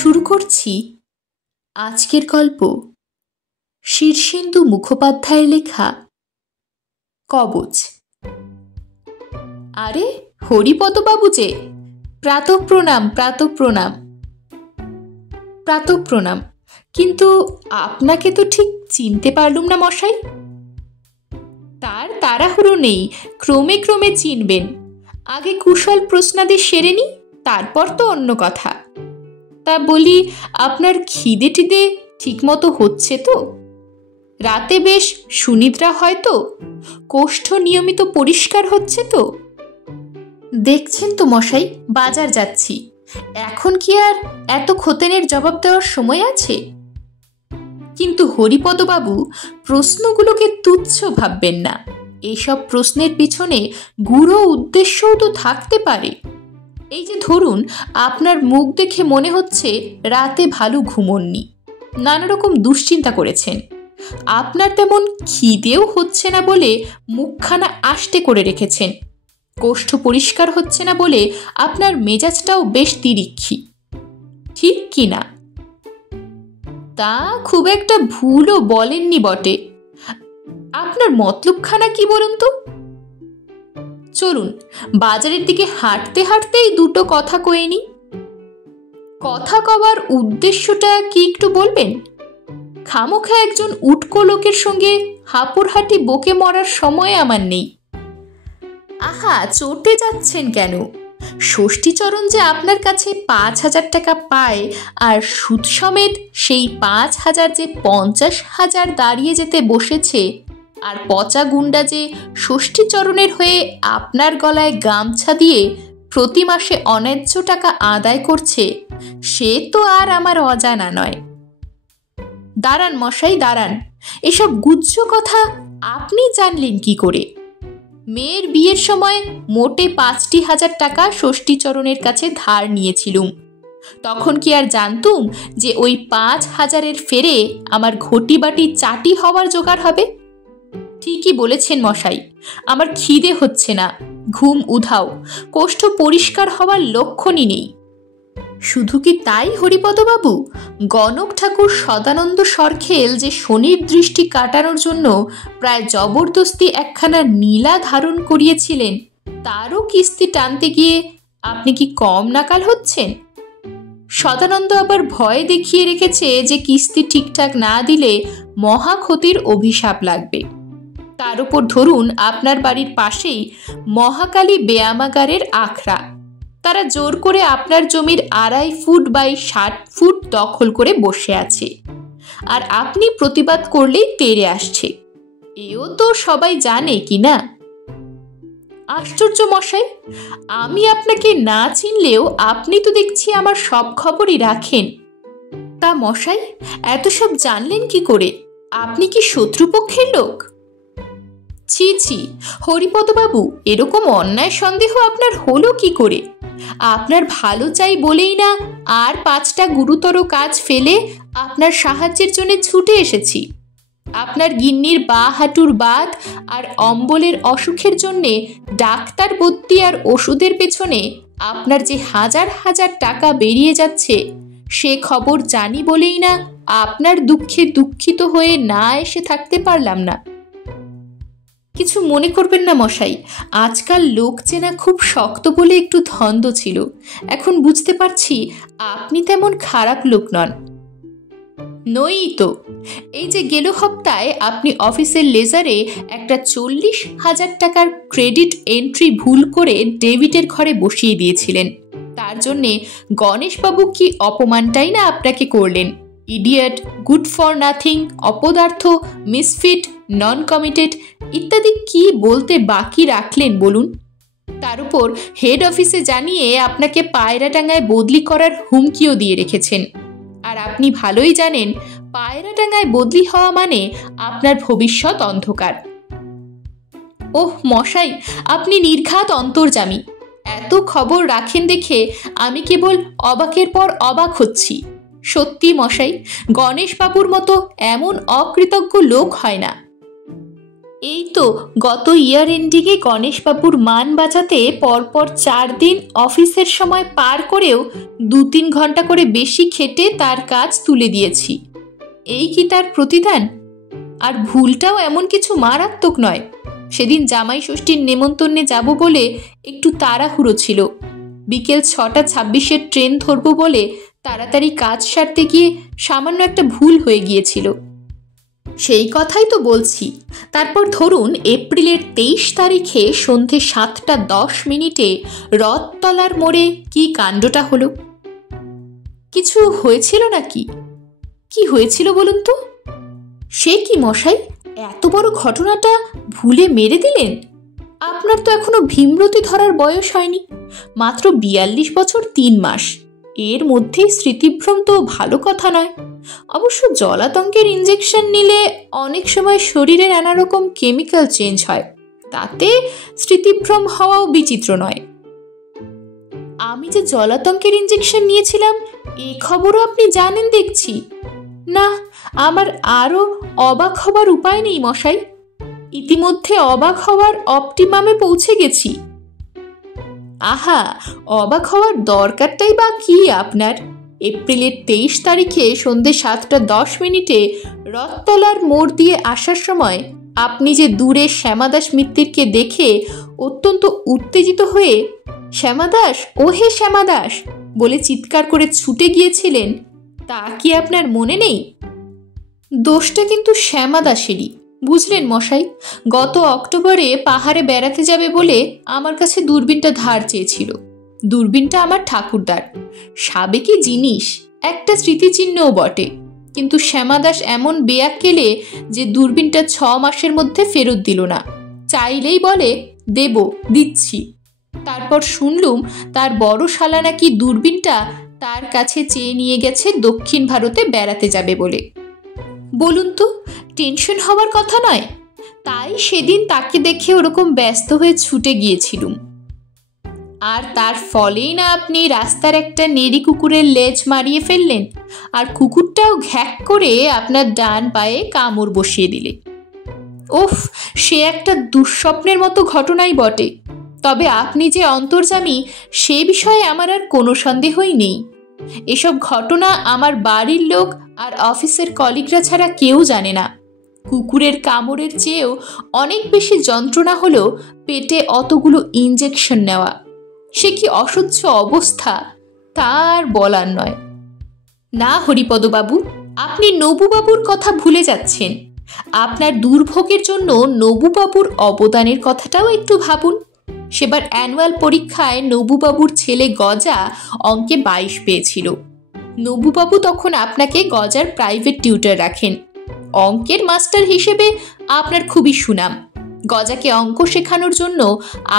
শুরু করছি আজকের গল্প শীর্ষেন্দু মুখোপাধ্যায়ের লেখা কবচ। আরে হরিপদবাবু যে, প্রাতঃপ্রণাম প্রাতঃপ্রণাম। প্রাতঃপ্রণাম, কিন্তু আপনাকে তো ঠিক চিনতে পারলুম না মশাই। তার তাড়াহুড়ো নেই, ক্রমে ক্রমে চিনবেন। আগে কুশল প্রশ্নাদি সেরে নি, তারপর তো অন্য কথা। তা বলি, আপনার খিদে টিদে ঠিক মতো হচ্ছে তো? রাতে বেশ সুনিদ্রা হয় তো? কোষ্ঠ নিয়মিত পরিষ্কার হচ্ছে তো? দেখছেন তো মশাই, বাজার যাচ্ছি। এখন কি আর এত খোতেনের জবাব দেওয়ার সময় আছে? কিন্তু হরিপদবাবু, প্রশ্নগুলোকে তুচ্ছ ভাববেন না। এইসব প্রশ্নের পিছনে গূঢ় উদ্দেশ্যও তো থাকতে পারে। এই যে ধরুন, আপনার মুখ দেখে মনে হচ্ছে রাতে ভালো ঘুমোননি, নানা রকম দুশ্চিন্তা করেছেন। আপনার তেমন খিদেও হচ্ছে না বলে মুখখানা আষ্টে করে রেখেছেন। কোষ্ঠ পরিষ্কার হচ্ছে না বলে আপনার মেজাজটাও বেশ তিরিক্ষি, ঠিক কি না? তা খুব একটা ভুলও বলেননি বটে। আপনার মতলবখানা কি বলুন তো? চলুন, বাজারের দিকে হাঁটতে হাঁটতেই দুটো কথা কয়ে নি। কথা কবার উদ্দেশ্যটা কি একটু বলবেন? খামোখা একজন উটকো লোকের সঙ্গে হাঁপুরহাঁটি বকে মরার সময় আমার নেই। আহা, চটে যাচ্ছেন কেন? ষষ্ঠীচরণ যে আপনার কাছে 5,000 টাকা পায়, আর সুদ সমেত সেই 5,000 যে 50,000 দাঁড়িয়ে যেতে বসেছে, আর পচা গুন্ডা যে ষষ্ঠীচরণের হয়ে আপনার গলায় গামছা দিয়ে প্রতি মাসে অন্যায্য টাকা আদায় করছে, সে তো আর আমার অজানা নয়। দাঁড়ান মশাই, দাঁড়ান। এসব গুজ্জ কথা আপনি জানলেন কি করে? মেয়ের বিয়ের সময় মোটে 5,000 টাকা ষষ্ঠীচরণের কাছে ধার নিয়েছিলুম। তখন কি আর জানতুম যে ওই 5,000-এর ফেরে আমার ঘটি বাটি চাটি হওয়ার জোগাড় হবে? ঠিকই বলেছেন মশাই, আমার খিদে হচ্ছে না, ঘুম উধাও, কোষ্ঠ পরিষ্কার হওয়ার লক্ষণই নেই। শুধু কি তাই হরিপদবাবু? গণক ঠাকুর সদানন্দ সরখেল যে শনির দৃষ্টি কাটানোর জন্য প্রায় জবরদস্তি একখানা নীলা ধারণ করিয়েছিলেন, তারও কিস্তি টানতে গিয়ে আপনি কি কম নাকাল হচ্ছেন? সদানন্দ আবার ভয় দেখিয়ে রেখেছে যে কিস্তি ঠিকঠাক না দিলে মহা ক্ষতির অভিশাপ লাগবে। তার উপর ধরুন, আপনার বাড়ির পাশেই মহাকালী ব্যায়ামাগারের আখড়া। তারা জোর করে আপনার জমির 2.5 ফুট বাই 60 ফুট দখল করে বসে আছে, আর আপনি প্রতিবাদ করলেই তেড়ে আসছে। এও তো সবাই জানে কি না? আশ্চর্য মশাই, আমি আপনাকে না চিনলেও আপনি তো দেখছি আমার সব খবরই রাখেন। তা মশাই, এত সব জানলেন কি করে? আপনি কি শত্রুপক্ষের লোক? ছি ছি হরিপদবাবু, এরকম অন্যায় সন্দেহ আপনার হলো কি করে? আপনার ভালো চাই বলেই না আর 5টা গুরুতর কাজ ফেলে আপনার সাহায্যের জন্য ছুটে এসেছি। আপনার গিন্নির বা হাঁটুর বাত আর অম্বলের অসুখের জন্যে ডাক্তার ভর্তি আর ওষুধের পেছনে আপনার যে হাজার হাজার টাকা বেরিয়ে যাচ্ছে, সে খবর জানি বলেই না আপনার দুঃখে দুঃখিত হয়ে না এসে থাকতে পারলাম না। কিছু মনে করবেন না মশাই, আজকাল লোক চেনা খুব শক্ত বলে একটু ধন্দ ছিল। এখন বুঝতে পারছি আপনি তেমন খারাপ লোক নন। নই তো। এই যে গেল সপ্তাহে আপনি অফিসের লেজারে একটা 40,000 টাকার ক্রেডিট এন্ট্রি ভুল করে ডেভিডের ঘরে বসিয়ে দিয়েছিলেন, তার জন্যে গণেশবাবু কি অপমানটাই না আপনাকে করলেন। ইডিয়েট, গুড ফর নাথিং, অপদার্থ, মিসফিট, নন কমিটেড ইত্যাদি কি বলতে বাকি রাখলেন বলুন? তার উপর হেড অফিসে জানিয়ে আপনাকে পায়রাডাঙ্গায় বদলি করার হুমকিও দিয়ে রেখেছেন। আর আপনি ভালোই জানেন, পায়রাডাঙ্গায় বদলি হওয়া মানে আপনার ভবিষ্যৎ অন্ধকার। ওহ মশাই, আপনি নির্ঘাত অন্তর্যামী। এত খবর রাখেন দেখে আমি কেবল অবাকের পর অবাক হচ্ছি। সত্যি মশাই, গণেশবাবুর মতো এমন অকৃতজ্ঞ লোক হয় না। এই তো গত ইয়ার এন্ডিংয়ে গণেশবাবুর মান বাঁচাতে পরপর 4 দিন অফিসের সময় পার করেও 2-3 ঘন্টা করে বেশি খেটে তার কাজ তুলে দিয়েছি। এই কি তার প্রতিদান? আর ভুলটাও এমন কিছু মারাত্মক নয়। সেদিন জামাই ষষ্ঠীর নেমন্তন্নে যাব বলে একটু তাড়াহুড়ো ছিল। বিকেল 6:26 ট্রেন ধরবো বলে তাড়াতাড়ি কাজ সারতে গিয়ে সামান্য একটা ভুল হয়ে গিয়েছিল। সেই কথাই তো বলছি। তারপর ধরুন এপ্রিলের 23 তারিখে সন্ধে 7:10 রথতলার মোড়ে কি কাণ্ডটা হলো। কিছু হয়েছিল নাকি? কি হয়েছিল বলুন তো? সে কি মশাই, এত বড় ঘটনাটা ভুলে মেরে দিলেন? আপনার তো এখনো ভীমরতি ধরার বয়স হয়নি, মাত্র 42 বছর 3 মাস। এর মধ্যে স্মৃতিভ্রম তো ভালো কথা নয়। অবশ্য জলাতঙ্কের ইঞ্জেকশন নিলে অনেক সময় শরীরে নানা রকম কেমিক্যাল চেঞ্জ হয়, তাতে স্মৃতিভ্রম হওয়াও বিচিত্র নয়। আমি যে জলাতঙ্কের ইঞ্জেকশন নিয়েছিলাম এ খবরও আপনি জানেন দেখছি। না, আমার আরও অবাক হবার উপায় নেই মশাই। ইতিমধ্যে অবাক হওয়ার অপটিমামে পৌঁছে গেছি। আহা, অবাক হওয়ার দরকারটাই বা কি আপনার? এপ্রিলের 23 তারিখে সন্ধে 7:10 রথতলার মোড় দিয়ে আসার সময় আপনি যে দূরে শ্যামাদাস মিত্তিরকে দেখে অত্যন্ত উত্তেজিত হয়ে শ্যামাদাস, ও হে শ্যামাদাস বলে চিৎকার করে ছুটে গিয়েছিলেন, তা কি আপনার মনে নেই? দোষটা কিন্তু শ্যামাদাসেরই, বুঝলেন মশাই। গত অক্টোবরে পাহাড়ে বেড়াতে যাবে বলে আমার কাছে দূরবীনটা ধার চেয়েছিল। দূরবীনটা আমার ঠাকুরদার, সাবেকি জিনিস, একটা স্মৃতিচিহ্নও বটে। কিন্তু শ্যামাদাস এমন বেয়াক্কেলে যে দূরবীনটা 6 মাসের মধ্যে ফেরত দিল না। চাইলেই বলে দেব, দিচ্ছি। তারপর শুনলুম তার বড় শালা নাকি দূরবীনটা তার কাছে চেয়ে নিয়ে গেছে দক্ষিণ ভারতে বেড়াতে যাবে বলে। বলুন তো, টেনশন হওয়ার কথা নয়? তাই সেদিন তাকে দেখে ওরকম ব্যস্ত হয়ে ছুটে গিয়েছিলুম। আর তার ফলেই না আপনি রাস্তার একটা নেড়ি কুকুরের লেজ মারিয়ে ফেললেন, আর কুকুরটাও ঘ্যাক করে আপনার ডান পায়ে কামড় বসিয়ে দিলে। ওফ, সে একটা দুঃস্বপ্নের মতো ঘটনাই বটে। তবে আপনি যে অন্তর্যামী সে বিষয়ে আমার আর কোনো সন্দেহই নেই। এসব ঘটনা আমার বাড়ির লোক আর অফিসের কলিগরা ছাড়া কেউ জানে না। কুকুরের কামড়ের চেয়েও অনেক বেশি যন্ত্রণা হলো পেটে অতগুলো ইঞ্জেকশন নেওয়া। সে কি অসহ্য অবস্থা, তার বলার নয়। না হরিপদবাবু, আপনি নবুবাবুর কথা ভুলে যাচ্ছেন। আপনার দুর্ভোগের জন্য নবুবাবুর অবদানের কথাটাও একটু ভাবুন। সেবার অ্যানুয়াল পরীক্ষায় নবুবাবুর ছেলে গজা অঙ্কে 22 পেয়েছিল। নবুবাবু তখন আপনাকে গজার প্রাইভেট টিউটর রাখেন। অঙ্কের মাস্টার হিসেবে আপনার খুবই সুনাম। গজাকে অঙ্ক শেখানোর জন্য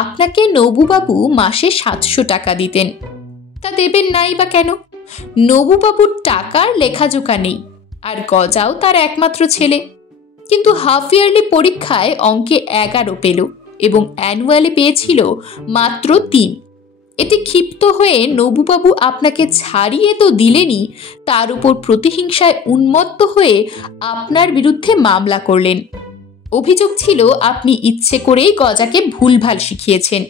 আপনাকে নবুবাবু মাসে 700 টাকা দিতেন। তা দেবেন নাই বা কেন? নবুবাবুর টাকার লেখাজোকা নেই, আর গজাও তার একমাত্র ছেলে। কিন্তু হাফ ইয়ারলি পরীক্ষায় অঙ্কে 11 পেল এবং অ্যানুয়ালে পেয়েছিল মাত্র 3। এতে ক্ষিপ্ত হয়ে নবুবাবু আপনাকে ছাড়িয়ে তো দিলেনই, তার উপর প্রতিহিংসায় উন্মত্ত হয়ে আপনার বিরুদ্ধে মামলা করলেন। অভিযোগ ছিল আপনি ইচ্ছে করেই গজাকে ভুলভাল শিখিয়েছেন।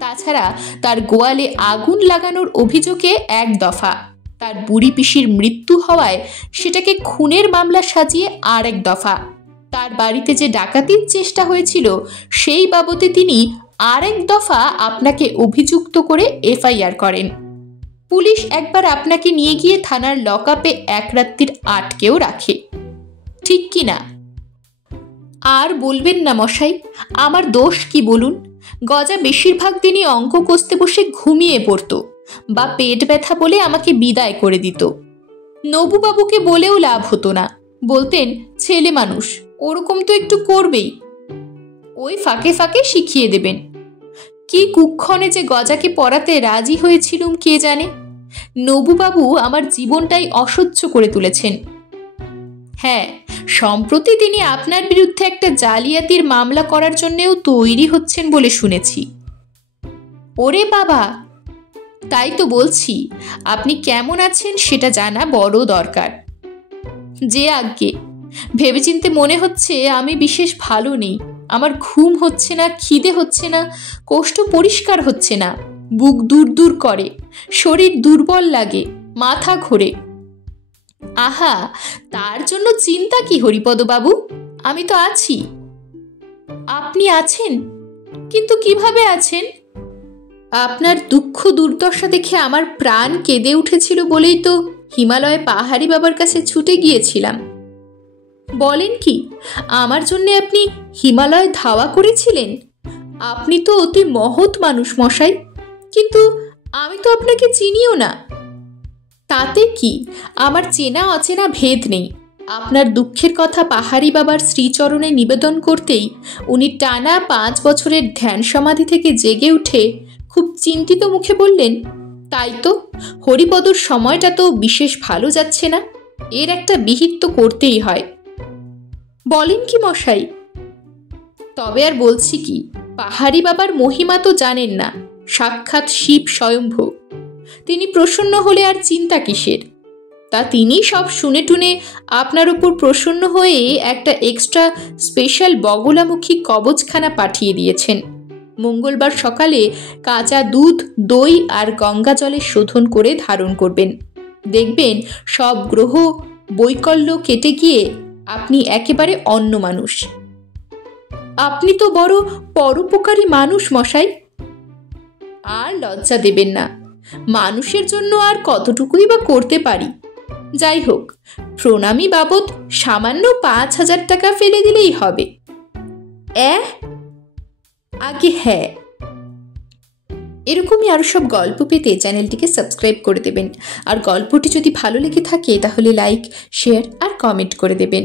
তাছাড়া তার গোয়ালে আগুন লাগানোর অভিযোগে 1 দফা, তার বুড়ি পিসির মৃত্যু হওয়ায় সেটাকে খুনের মামলা সাজিয়ে 1 দফা, তার বাড়িতে যে ডাকাতির চেষ্টা হয়েছিল সেই বাবদে তিনি 1 দফা আপনাকে অভিযুক্ত করে এফআইআর করেন। পুলিশ একবার আপনাকে নিয়ে গিয়ে থানার লকআপে 1 রাত্রির আটকেও রাখে। ঠিক কি না? আর বলবেন না মশাই, আমার দোষ কি বলুন? গজা বেশিরভাগ দিনই অঙ্ক কষতে বসে ঘুমিয়ে পড়তো বা পেট ব্যথা বলে আমাকে বিদায় করে দিত। নবুবাবুকে বলেও লাভ হতো না, বলতেন ছেলে মানুষ, ওরকম তো একটু করবেই, ওই ফাঁকে ফাঁকে শিখিয়ে দেবেন। কি কুক্ষণে যে গজাকে পড়াতে রাজি হয়েছিলুম কে জানে। নবুবাবু আমার জীবনটাই অসহ্য করে তুলেছেন। হ্যাঁ, সম্প্রতি তিনি আপনার বিরুদ্ধে একটা জালিয়াতির মামলা করার জন্যেও তৈরি হচ্ছেন বলে শুনেছি। ওরে বাবা, তাই তো বলছি, আপনি কেমন আছেন সেটা জানা বড় দরকার। যে আজ্ঞে, ভেবেচিন্তে মনে হচ্ছে আমি বিশেষ ভালো নেই। আমার ঘুম হচ্ছে না, খিদে হচ্ছে না, কোষ্ঠ পরিষ্কার হচ্ছে না, বুক দূর দূর করে, শরীর দুর্বল লাগে, মাথা ঘোরে। আহা, তার জন্য চিন্তা কি হরিপদবাবু? আমি তো আছি। আপনি আছেন, কিন্তু কিভাবে আছেন? আপনার দুঃখ দুর্দশা দেখে আমার প্রাণ কেঁদে উঠেছিল বলেই তো হিমালয়ে পাহাড়ি বাবার কাছে ছুটে গিয়েছিলাম। বলেন কি, আমার জন্যে আপনি হিমালয় ধাওয়া করেছিলেন? আপনি তো অতি মহৎ মানুষ মশাই, কিন্তু আমি তো আপনাকে চিনিও না। তাতে কি, আমার চেনা অচেনা ভেদ নেই। আপনার দুঃখের কথা পাহাড়ি বাবার শ্রীচরণে নিবেদন করতেই উনি টানা 5 বছরের ধ্যান সমাধি থেকে জেগে উঠে খুব চিন্তিত মুখে বললেন, তাই তো, হরিপদর সময়টা তো বিশেষ ভালো যাচ্ছে না, এর একটা বিহিত তো করতেই হয়। বলেন কি মশাই? তবে আর বলছি কি, পাহাড়ি বাবার মহিমা তো জানেন না, সাক্ষাৎ শিব স্বয়ম্ভু। তিনি প্রসন্ন হলে আর চিন্তা কিসের? তা তিনি সব শুনে টুনে আপনার উপর প্রসন্ন হয়ে একটা এক্সট্রা স্পেশাল বগলামুখী কবচখানা পাঠিয়ে দিয়েছেন। মঙ্গলবার সকালে কাঁচা দুধ, দই আর গঙ্গা জলে শোধন করে ধারণ করবেন। দেখবেন সব গ্রহ বৈকল্য কেটে গিয়ে আপনি একেবারে অন্য মানুষ। আপনি তো বড় পরোপকারী মানুষ মশাই। আর লজ্জা দেবেন না, মানুষের জন্য আর কতটুকুই বা করতে পারি। যাই হোক, প্রণামী বাবদ সামান্য 5,000 টাকা ফেলে দিলেই হবে। আগে হ্যাঁ। এরকমই আরও সব গল্প পেতে চ্যানেলটিকে সাবস্ক্রাইব করে দেবেন। আর গল্পটি যদি ভালো লেগে থাকে তাহলে লাইক, শেয়ার আর কমেন্ট করে দেবেন।